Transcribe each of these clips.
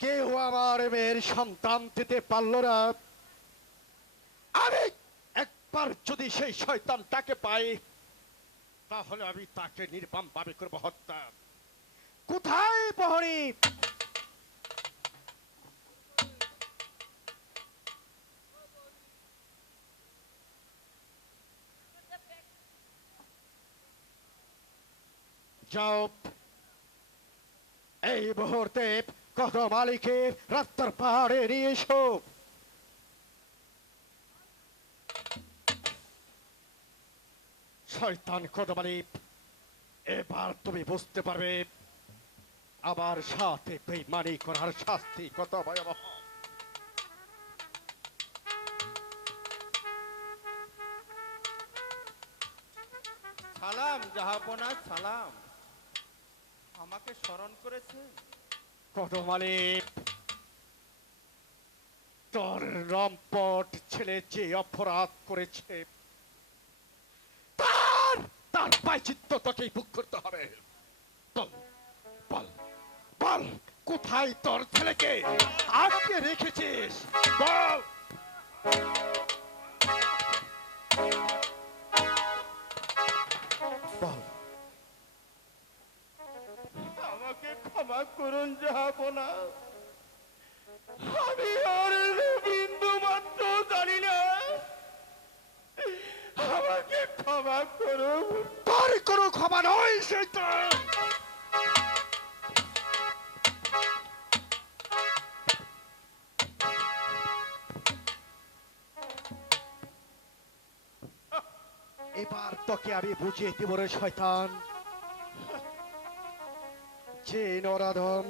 কেউ আমার মেয়ের সন্তান দিতে পারল না। আমি একবার যদি সেই শয়তানটাকে পাই, তাহলে আমি তাকে নির্মম ভাবে করবো হত্যা। কোথায় প্রহরী? যাও, এই মুহূর্তে কদম আলীকে রাস্তার পাহাড়ে নিয়ে এসো। শয়তান কদম আলী, এবার তুমি বুঝতে পারবে আমার সাথে বেঈমানি করার শাস্তি কত ভয়াবহ। সালাম জাহাপনা, সালাম। আমাকে স্মরণ করেছেন? কদম আলী, তোর রম্পট ছেলে যে অপরাধ করেছে, তার তার প্রায়শ্চিত্ত তোকেই ভোগ করতে হবে। বল বল বল, কোথায় তোর ছেলেকে আটকে রেখেছিস? বল। বল। আমাকে ক্ষমা করুন জাহাপনা, আমি আর বিন্দু মাত্র জানি না। আমাকে ক্ষমা করুন। তোর কোনো ক্ষমা নয় শয়তান। এবার তোকে আমি বুঝিয়ে দিব রে শয়তান, যে নরাধম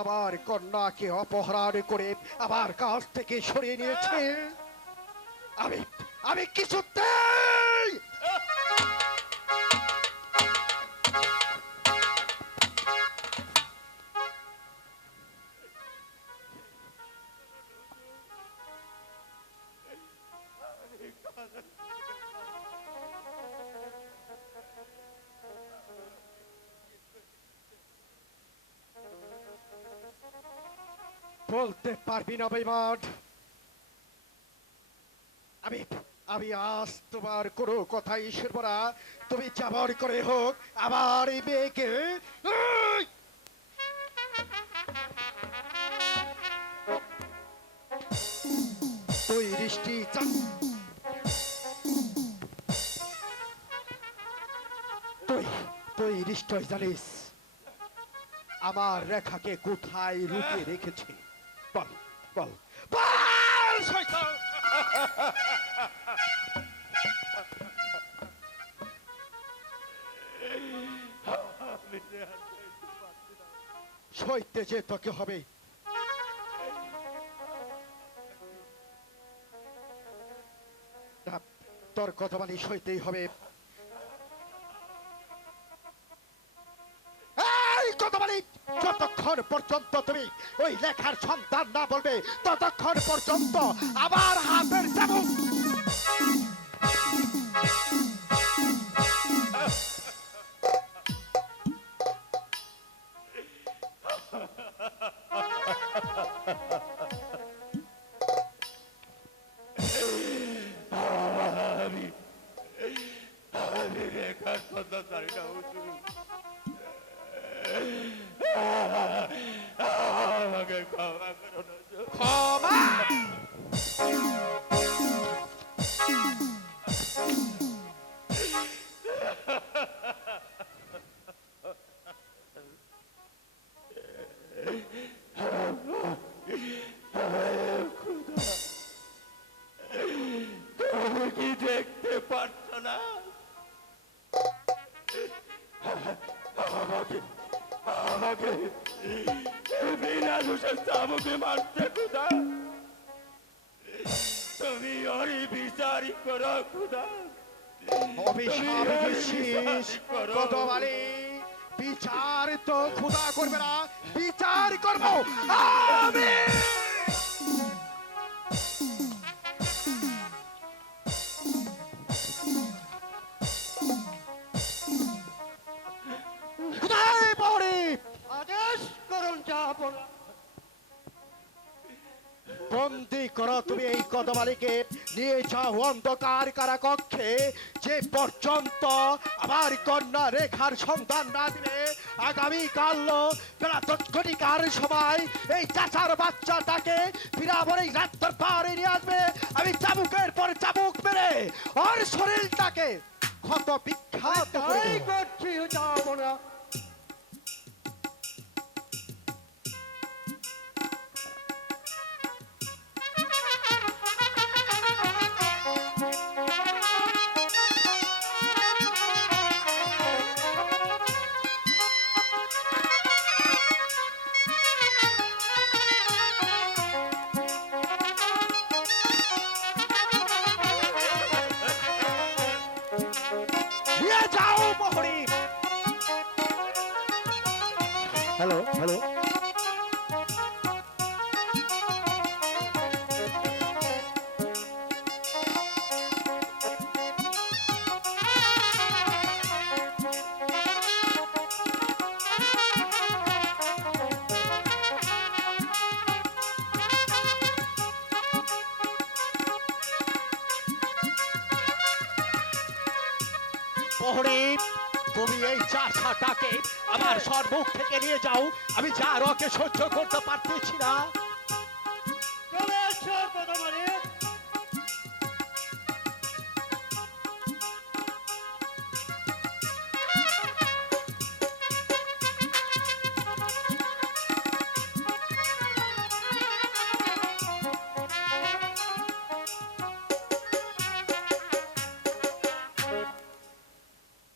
আমার কন্যাকে অপহরণ করে আমার কাছ থেকে সরিয়ে নিয়েছে, আমি আমি কিছুতেই বলতে পারবি না বেঈমান। আমি আমি আজ তোমার কোনো কথাই শুনবো না। তুমি যেমন করে হোক আমার এই মেয়েকে এই! তুই দৃষ্টি তুই তুই নিশ্চয় জানিস আমার রেখাকে কোথায় লুকিয়ে রেখেছি। বল বল বল শয়তান। সইতে যে তোকে হবে। না, তোর কথা মানে সইতেই হবে। এই কথা মানে, যতক্ষণ পর্যন্ত তুমি ওই লেখার সন্তান না বলবে, ততক্ষণ পর্যন্ত আমার হাতের চাবুক আমি রেখার কথা জানি না হুজুর। আমাকে ক্ষমা করুন হুজুর। ক্ষমা। তুমি কি দেখতে পারছো না? আমাকে আমাকে বিনা দোষে চাবুকে মারছে খুদা। তুমি ওরই বিচারই করো খুদা। অভিশাপ দিচ্ছিস কদম আলী, বিচার তো খোদা করবে না, বিচার করব আমি। কোথায় প্রহরী? বন্দি করো তুমি এই কদমালিকে, নিয়ে যাও অন্ধকার কারাকক্ষে। যে পর্যন্ত আমার কন্যা রেখার সন্ধান না দিবে, আগামীকাল বেলা 10 ঘটিকার সময় এই চাচার বাচ্চাটাকে ফিরাবর এই রাত দরবারে নিয়ে আসবে। আমি চাবুকের পর চাবুক মেরে ওর শরীরটাকে ক্ষত বিখ্যাত করে তাই দেব। করছি যাবো না। নিয়ে যাও প্রহরী। হ্যালো হ্যালো, প্রহরী তুমি এই চাষাটাকে আমার সম্মুখ থেকে নিয়ে যাও। আমি যা রকে সহ্য করতে পারতেছি না। চলে এসো কদমালিক।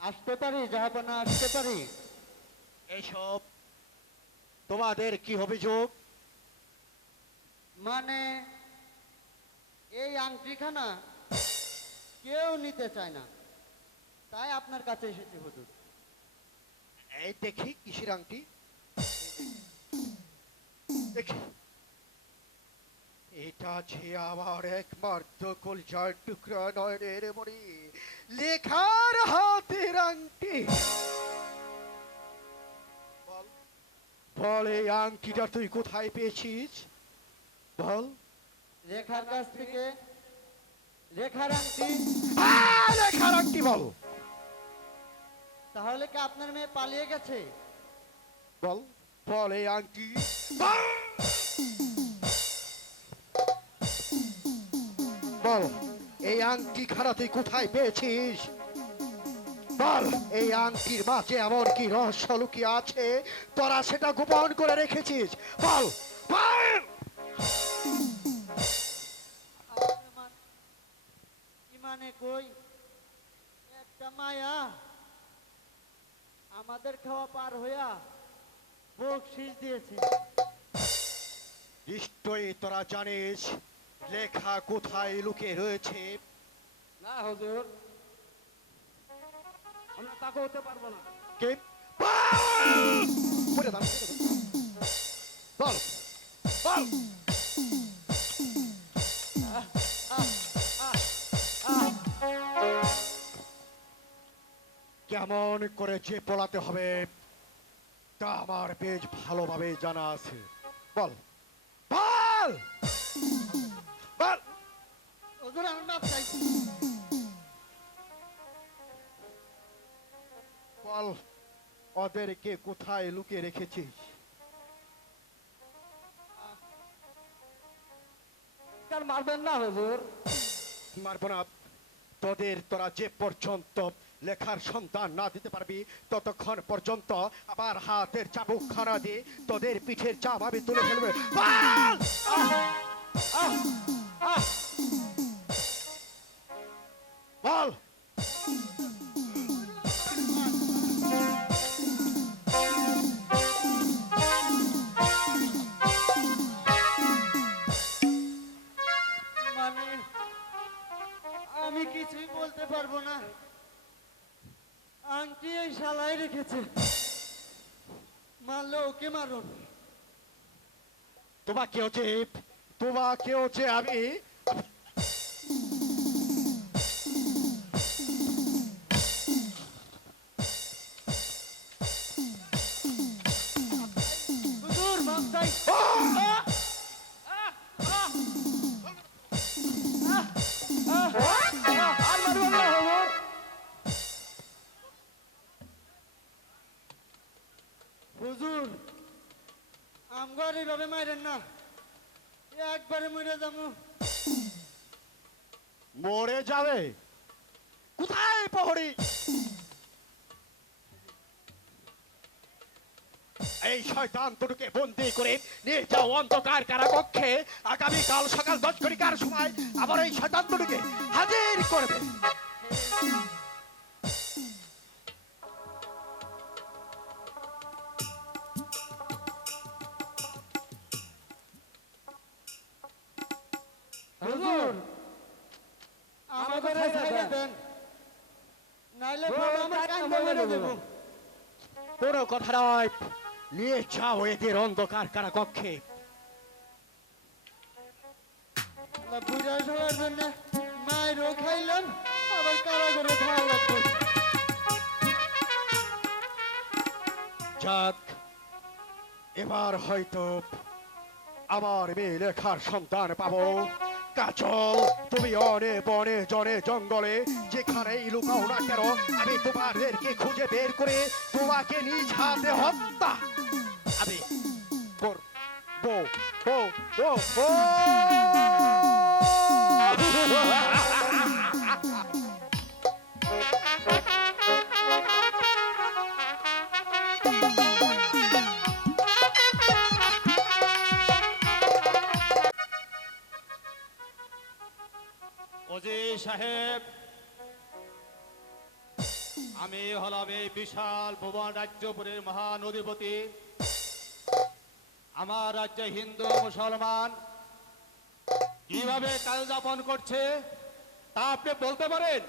আসতে পারি জাহাপনা, আসতে পারি? এইসব তোমাদের কি অভিযোগ? মানে এই আংটিখানা কেউ নিতে চায় না, তাই আপনার কাছে এসেছি হুজুর। এই দেখি কিসের আংটি, দেখি। এটা যে আমার একমাত্র কলজার টুকরা নয় রে মরি, লেখার হাতের আংটি। বল বল, এই আংটিটা তুই কোথায় পেয়েছিস? বল। রেখার কাছ থেকে। রেখার আংটি? লেখার আংটি বল। তাহলে কি আপনার মেয়ে পালিয়ে গেছে? বল বল, এই আংটি বল। বল, এই আংটি খানা তুই কোথায় পেয়েছিস? বল, এই আংটির মাঝে এমন কি রহস্য লুকিয়ে আছে তোরা সেটা গোপন করে রেখেছিস? বল বল। কি মানে কই? একটা মায়া আমাদের খাওয়া পার হইয়া বকশিস দিয়েছে। নিশ্চয়ই তোরা জানিস লেখা কোথায় লুকিয়ে রয়েছে। না হুজুর, আমরা তাকে হতে পারবো না। কে? বল! বলে দাও, বল বল। কেমন করে যে পলাতে হবে তা আমার বেশ ভালোভাবে জানা আছে। বল বল বল। হুজুর আমি মাপ চাই। বল, ওদেরকে কোথায় লুকিয়ে রেখেছিস? কার মারবেন না হুজুর? মারব না। তোরা যে পর্যন্ত লেখার সন্ধান না দিতে পারবি ততক্ষণ পর্যন্ত আবার হাতের চাবুক খানা দিয়ে তোদের পিঠের চাপ আমি তুলে ফেলবে। বল! বল। মানে আমি কিছুই বলতে পারবো না। আংটি এই শালাই রেখেছে। মারলে ওকে মারুন। তোমাকেও যে আমি হুজুর মাপ চাই। আর এইভাবে মাইরেন না, একবারে মরে যাবো। মরে যাবে? কোথায় প্রহরী? এই শয়তান দুটোকে বন্দি করে নিয়ে যাও অন্ধকার কারাকক্ষে। আগামীকাল সকাল 10 ঘটিকার সময় আবার এই শয়তান দুটোকে হাজির করবে। হুজুর, আমাকে ছাইড়া দেন, নাইলে পরে আমার কান্দে মেরে দেবো। কোনো কথা নয়, নিয়ে যাও এদের অন্ধকার কারাকক্ষে। বুড়া সবার জন্য মায়েরও খাইলাম, আবার কারাগারে খাওয়া লাগবে। যাক, এবার হয়তো আমার মেয়ে লেখার সন্তান পাবো। কাজল, তুমি অনে বনে জনে জঙ্গলে যেখানেই লুকাও না কেন, আমি তোমাদেরকে খুঁজে বের করে তোমাকে নিজ হাতে হত্যা আমি করবো। বো বো বো। ওজি সাহেব, আমি হলাম এই বিশাল ভুবন রাজ্যপুরের মহান অধিপতি। আমার রাজ্যে হিন্দু মুসলমান কিভাবে কাল যাপন করছে তা আপনি বলতে পারেন?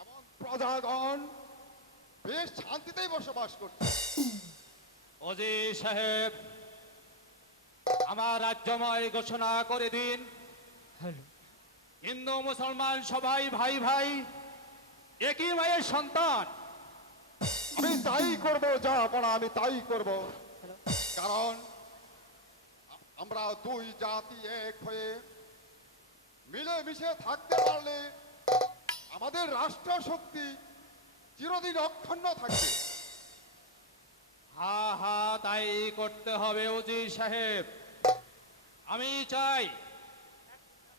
এমন প্রজাগণ বেশ শান্তিতেই বসবাস করছে। ওজি সাহেব, আমার রাজ্যময় ঘোষণা করে দিন, হিন্দু মুসলমান সবাই ভাই ভাই, একই মায়ের সন্তান। আমি তাই করব, যা পড়া আমি তাই করব। কারণ আমরা দুই জাতি এক হয়ে মিলেমিশে থাকতে পারলে আমাদের রাষ্ট্র শক্তি চিরদিন অক্ষুণ্ণ থাকবে। হা হা, তাই করতে হবে ওজি সাহেব। আমি চাই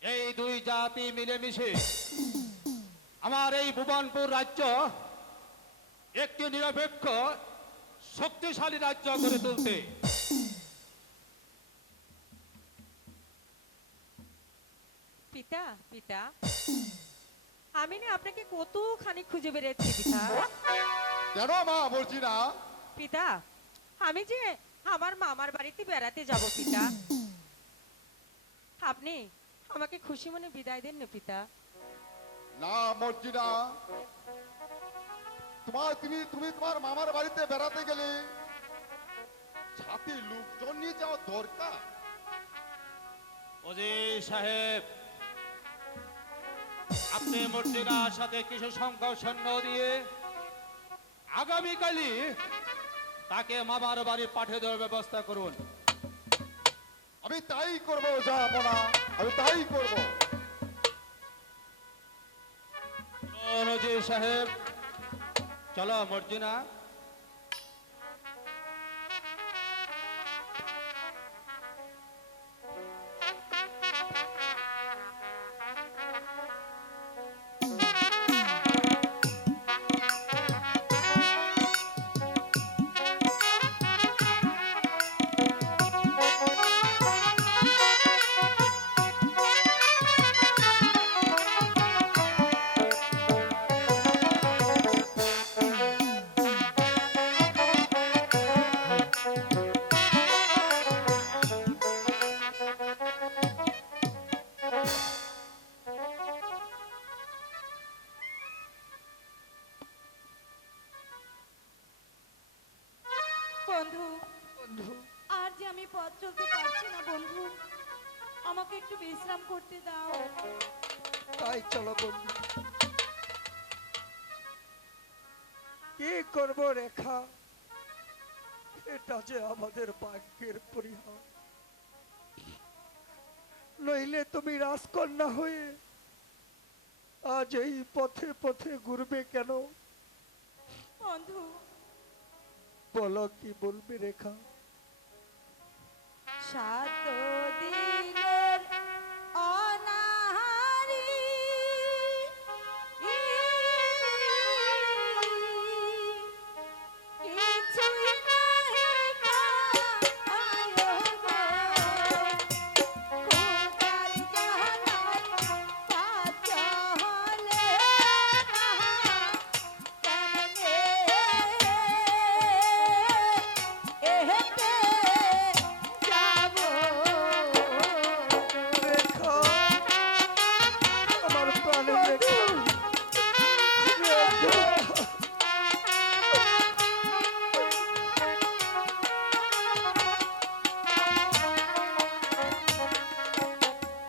এই দুই জাতি মিলেমিশে আমার এই ভুবনপুর রাজ্য একটি নিরপেক্ষ শক্তিশালী রাজ্য করে তুলতে। পিতা, পিতা, আমি না আপনাকে কতখানি খুঁজে বেড়েছি পিতা। কেন মা বলছি না? পিতা, আমি যে আমার মামার বাড়িতে বেড়াতে যাব পিতা, আপনি আমাকে খুশি মনে বিদায় দেন না পিতা। না মর্জিনা, তুমি তোমার মামার বাড়িতে বেড়াতে গেলে সাথে লোকজন নিয়ে যাওয়া দরকার। ওজি সাহেব, আপনি মর্জিনার সাথে কিছু সংখ্যক সৈন্য দিয়ে আগামীকালই তাকে মামার বাড়ি পাঠিয়ে দেওয়ার ব্যবস্থা করুন। আমি তাই করব, যা পড়া আমি তাই করব। ওজি সাহেব, চলো মর্জিনা। বন্ধু, আর যে আমি পথ চলতে পারছি না বন্ধু, আমাকে একটু বিশ্রাম করতে দাও। তাই চলো বন্ধু। কি করব রেখা, এটা যে আমাদের ভাগ্যের পরিহার। নইলে তুমি রাজকন্যা হয়ে আজ এই পথে পথে ঘুরবে কেন? বন্ধু বলো, কি বলবে রেখা? 7 দিনের অনাহারি কিছুই নাহি খায় গো, খোদার জানায় কাজ হলে না কেমনে এহেতে যাবো। রেখা, আমার প্রাণের রেখা, রেখা।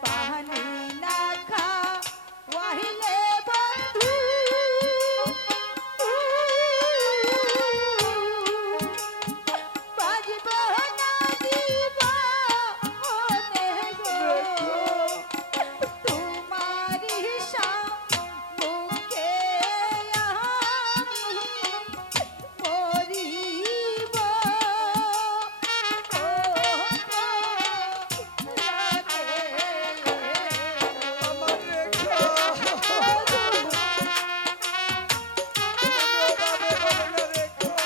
পানি না খাওয়াইলে বন্ধু বাজব না জীবনে গো, তোমারি সম্মুখে আমি মরিব। আমার রেখা, তুমি ওভাবে বলো না রেখা,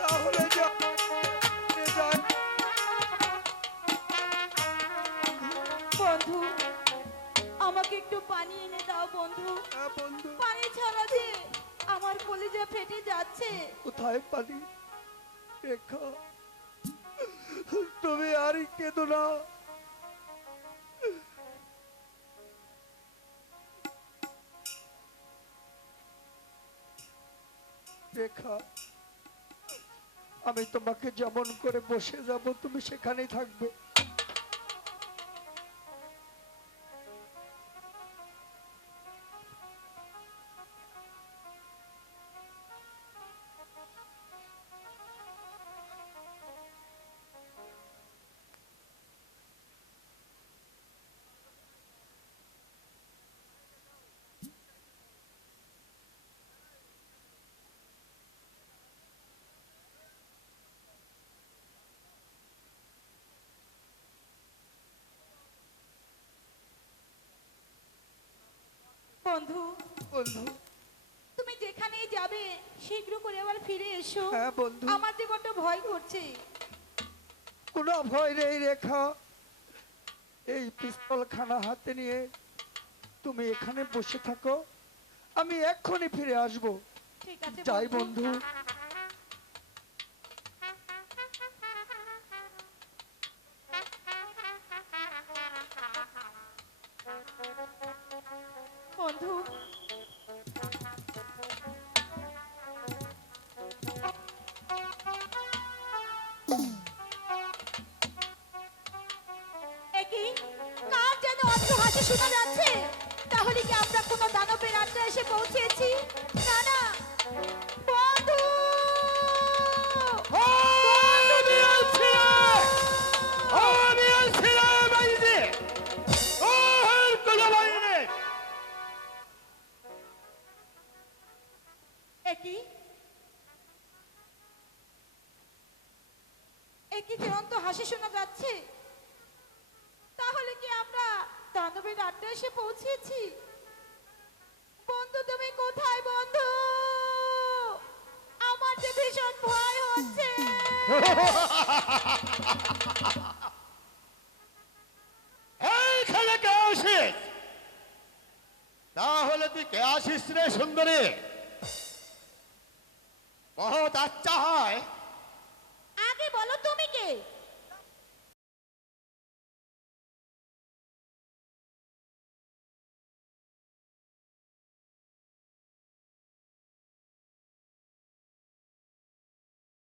তাহলে যাই। বন্ধু, আমাকে একটু পানি এনে দাও বন্ধু। হ্যাঁ বন্ধু, পানি ছাড়া যে আমার কলিজা ফেটে যাচ্ছে। কোথায় পানি? রেখা, তুমি আর কেঁদো না। রেখা, আমি তোমাকে যেমন করে বসে যাব তুমি সেখানেই থাকবে। বন্ধু, বন্ধু, তুমি যেখানেই যাবে শীঘ্র করে আবার ফিরে এসো। হ্যাঁ বন্ধু, আমার যে বড্ড ভয় করছে। কোনো ভয় নেই রেখা। এই পিস্তল খানা হাতে নিয়ে তুমি এখানে বসে থাকো, আমি এক্ষুনি ফিরে আসবো। ঠিক আছে যাই বন্ধু। বন্ধু, একই কার যেন অদ্ভুত হাসি শোনা যাচ্ছে। তাহলে কি আমরা কোনো দানবের আড্ডা এসে পৌঁছেছি? না না বন্ধু, একই একই চিরন্ত হাসি শোনা যাচ্ছে। তাহলে কি আমরা দানবের আড্ডা এসে পৌঁছেছি? বন্ধু, তুমি কোথায় বন্ধু? আমার যে ভীষণ ভয় হচ্ছে। এইখানে কে আসিস? তাহলে তুই কে আসিস রে সুন্দরী?